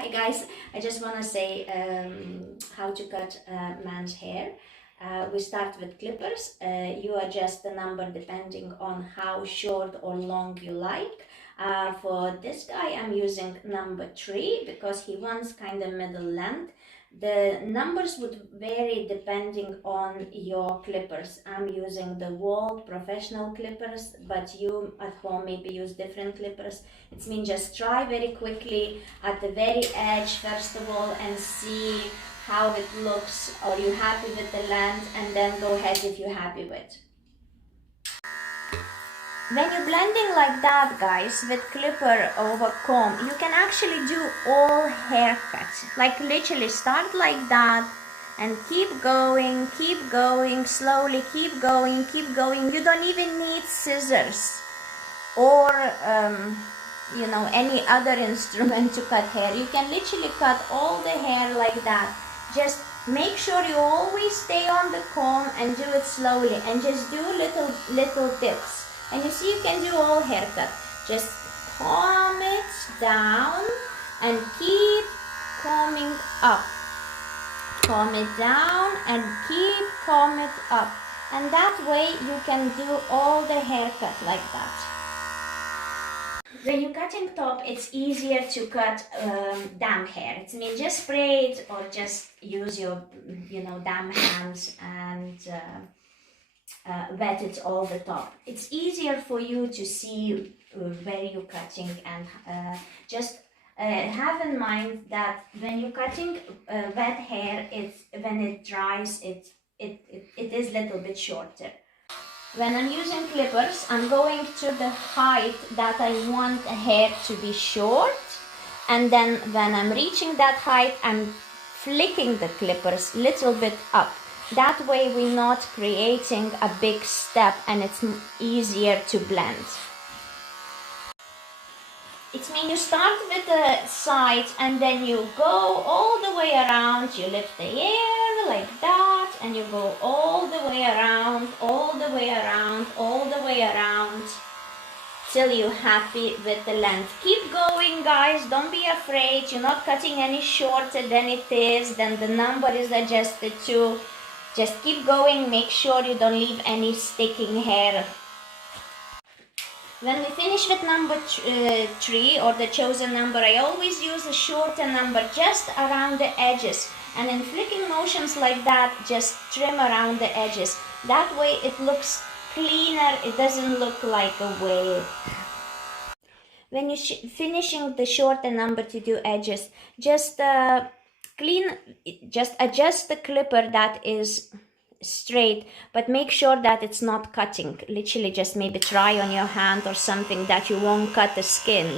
Hi guys, I just want to say how to cut man's hair. We start with clippers. You adjust the number depending on how short or long you like. For this guy, I'm using number 3 because he wants kind of middle length. The numbers would vary depending on your clippers. I'm using the wall professional clippers, but you at home maybe use different clippers. It means just try very quickly at the very edge first of all and see how it looks. Are you happy with the length? And then go ahead if you're happy with. When you're blending like that, guys, with clipper over comb, you can actually do all haircuts. Like literally start like that and keep going, slowly keep going. You don't even need scissors or any other instrument to cut hair. You can literally cut all the hair like that. Just make sure you always stay on the comb and do it slowly and just do little tips. And you see, you can do all haircut. Just comb it down and keep combing up. Comb it down and keep comb it up. And that way you can do all the haircut like that. When you're cutting top, it's easier to cut damp hair. It's mean just spray it or just use your damp hands and wet it all the top. It's easier for you to see where you're cutting, and just have in mind that when you're cutting wet hair, when it dries, it is a little bit shorter. When I'm using clippers, I'm going to the height that I want the hair to be short, and then when I'm reaching that height, I'm flicking the clippers a little bit up. That way we're not creating a big step and it's easier to blend. It means you start with the side and then you go all the way around. You lift the hair like that and you go all the way around, till you're happy with the length. Keep going, guys. Don't be afraid. You're not cutting any shorter than it is. Then the number is adjusted to. Just keep going, make sure you don't leave any sticking hair. When we finish with number 3 or the chosen number, I always use a shorter number just around the edges. And in flicking motions like that, just trim around the edges. That way it looks cleaner, it doesn't look like a wave. When you're finishing the shorter number to do edges, just adjust the clipper that is straight, but make sure that it's not cutting. Literally just maybe try on your hand or something that you won't cut the skin,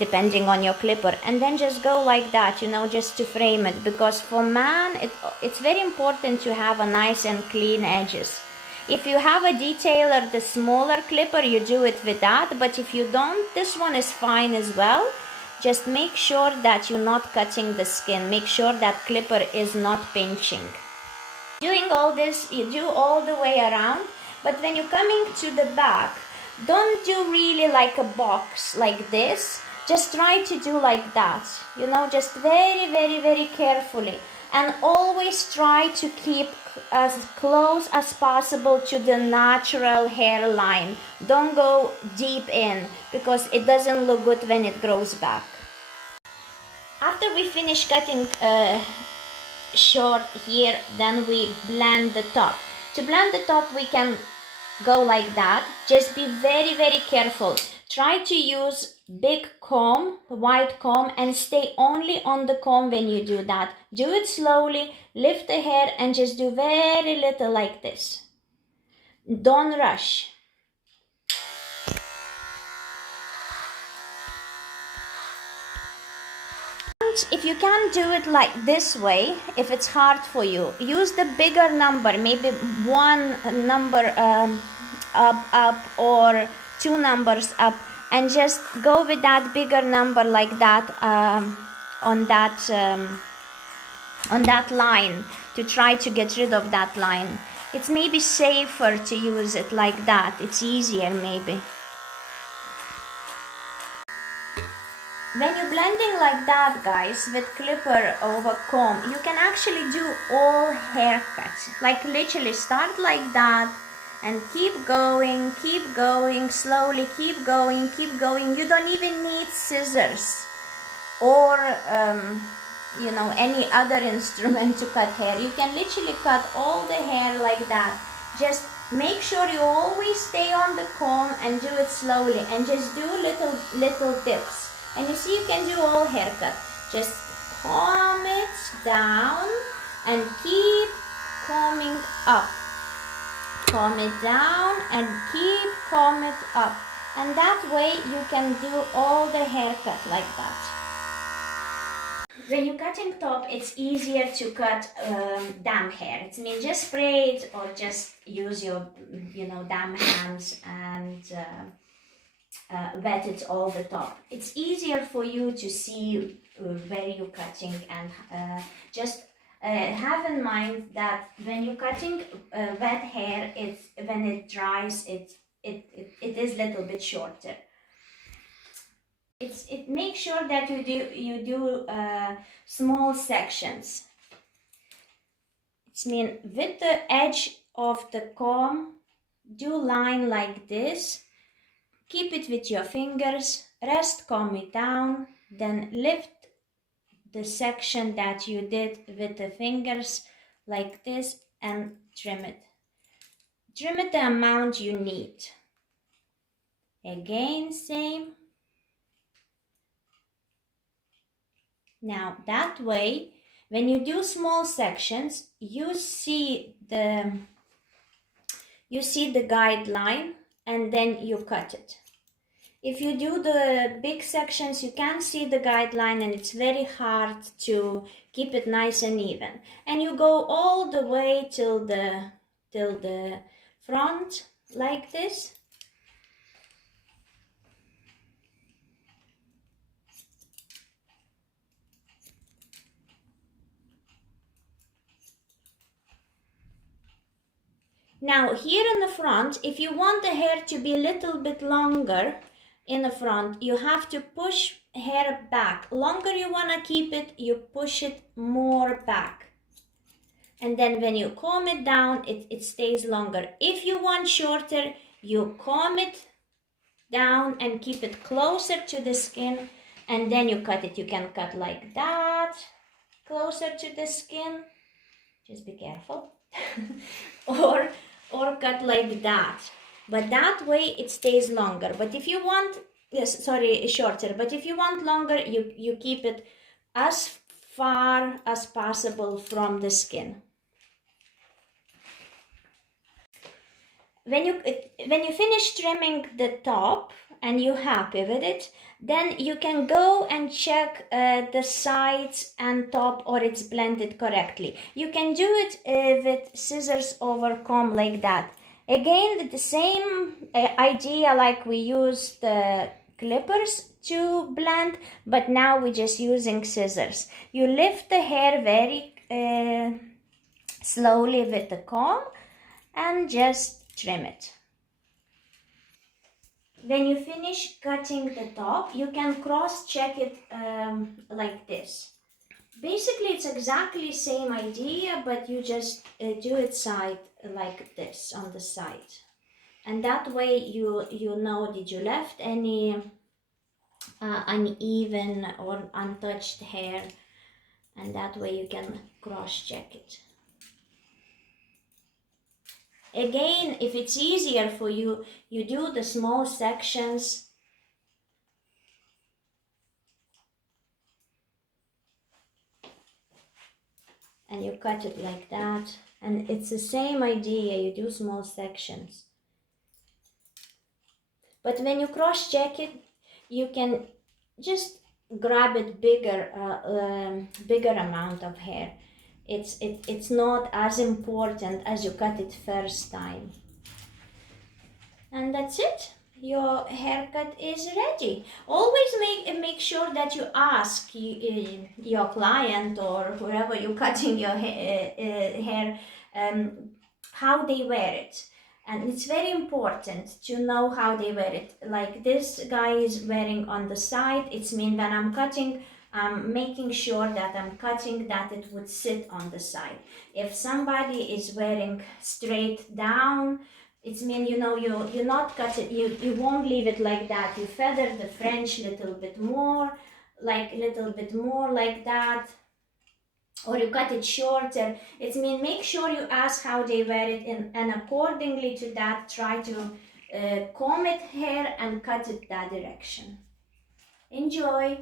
depending on your clipper, and then just go like that, just to frame it, because for man it's very important to have a nice and clean edges. If you have a detailer, the smaller clipper, you do it with that, but if you don't, this one is fine as well. Just make sure that you're not cutting the skin. Make sure that clipper is not pinching. Doing all this, you do all the way around, but when you're coming to the back, don't do really like a box like this. Just try to do like that, just very, very, very carefully. And always try to keep as close as possible to the natural hairline. Don't go deep in, because it doesn't look good when it grows back. After we finish cutting short here, then we blend the top. To blend the top, we can go like that. Just be very, very careful. Try to use big comb, wide comb, and stay only on the comb when you do that. Do it slowly, lift the hair and just do very little like this. Don't rush. If you can't do it like this way, if it's hard for you, use the bigger number, maybe one number up or 2 numbers up, and just go with that bigger number like that on that line, to try to get rid of that line. It's maybe safer to use it like that. It's easier maybe. When you're blending like that, guys, with clipper over comb, you can actually do all haircuts. Like literally start like that and keep going, slowly keep going. You don't even need scissors or any other instrument to cut hair. You can literally cut all the hair like that. Just make sure you always stay on the comb and do it slowly, and just do little tips. And you see, you can do all haircut. Just comb it down and keep combing up. Comb it down and keep comb it up. And that way you can do all the haircut like that. When you're cutting top, it's easier to cut damp hair. I mean, just spray it or just use your, damp hands and wet it all the top. It's easier for you to see where you're cutting, and just have in mind that when you're cutting wet hair, when it dries, it is a little bit shorter. It makes sure that you do small sections. It's mean with the edge of the comb, do line like this. Keep it with your fingers. Rest, comb it down. Then lift the section that you did with the fingers like this and trim it. Trim it the amount you need. Again, same. Now that way, when you do small sections, you see the guideline and then you cut it. If you do the big sections, you can't see the guideline and it's very hard to keep it nice and even. And you go all the way till the front like this. Now here in the front, if you want the hair to be a little bit longer in the front, you have to push hair back. Longer you want to keep it, you push it more back. And then when you comb it down, it stays longer. If you want shorter, you comb it down and keep it closer to the skin, and then you cut it. You can cut like that, closer to the skin. Just be careful. or cut like that, but that way it stays longer. But if you want shorter, but if you want longer, you keep it as far as possible from the skin. When you finish trimming the top and you're happy with it, then you can go and check the sides and top or it's blended correctly. You can do it with scissors over comb like that. Again, with the same idea like we use the clippers to blend, but now we're just using scissors. You lift the hair very slowly with the comb and just trim it. When you finish cutting the top, you can cross-check it like this. Basically, it's exactly the same idea, but you just do it side like this on the side. And that way you know, did you left any uneven or untouched hair, and that way you can cross-check it. Again, if it's easier for you, you do the small sections. And you cut it like that. And it's the same idea, you do small sections. But when you cross-check it, you can just grab it bigger amount of hair. It's not as important as you cut it first time. And that's it. Your haircut is ready. Always make sure that you ask your client or whoever you're cutting your hair how they wear it. And it's very important to know how they wear it. Like this guy is wearing on the side, it's mean when I'm cutting, I'm making sure that I'm cutting that it would sit on the side. If somebody is wearing straight down, it's mean, you know, you not cut it, you won't leave it like that. You feather the French little bit more, like little bit more like that, or you cut it shorter. It means make sure you ask how they wear it, and accordingly to that, try to comb it hair and cut it that direction. Enjoy!